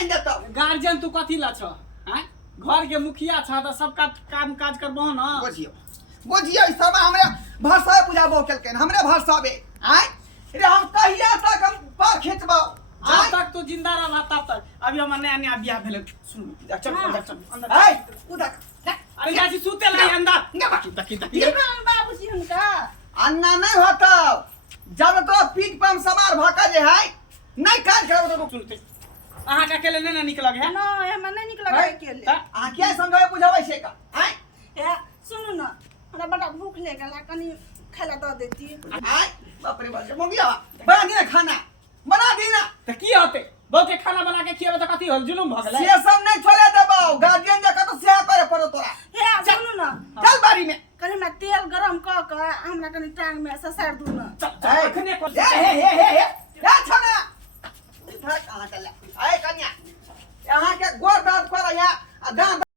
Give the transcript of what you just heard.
नहीं देता गार्जियन तू कथी ला छ हैं घर के मुखिया छ त सब काम काज करबो न बुझियो सब हमरा भाषा बुझाबो केलकन हमरे भाषा बे आय रे हम कहिया तक हम पर खींचबो जब तक तू जिंदा रह तब तक अभी हम नया नया बियाह भेले सुन चल अंदर आय उधर अरे जाजी सुते ला अंदर तकी बाबूजी हुनका अन्ना नहीं होता जब तो पीठ पर सवार भाका जे है नहीं काज करबो तो सुनते अहाँ का अकेले नहीं निकल गए ना हमें नहीं निकल गए अकेले आ क्या संगे बुझाबै छै का आय ए सुनु ना हमरा बड़ा भूख लगला कनी खाला द देती आय बाप रे बाप मंगिया बना दी ना खाना बना दी ना त की होते बहु के खाना बना के खियाबे त कथी होल जुलुम भ गेलै से सब नहीं छोड़े देबो गार्जियन जे कतो से करे पड़ो तोरा हे सुनु ना चल बारी में कनी मैं तेल गरम क हमरा कनी टांग में ससार दू ना अखने को हे छोना उठा कहां चला आय कन्या यहाँ के गोर दांत पर या दांत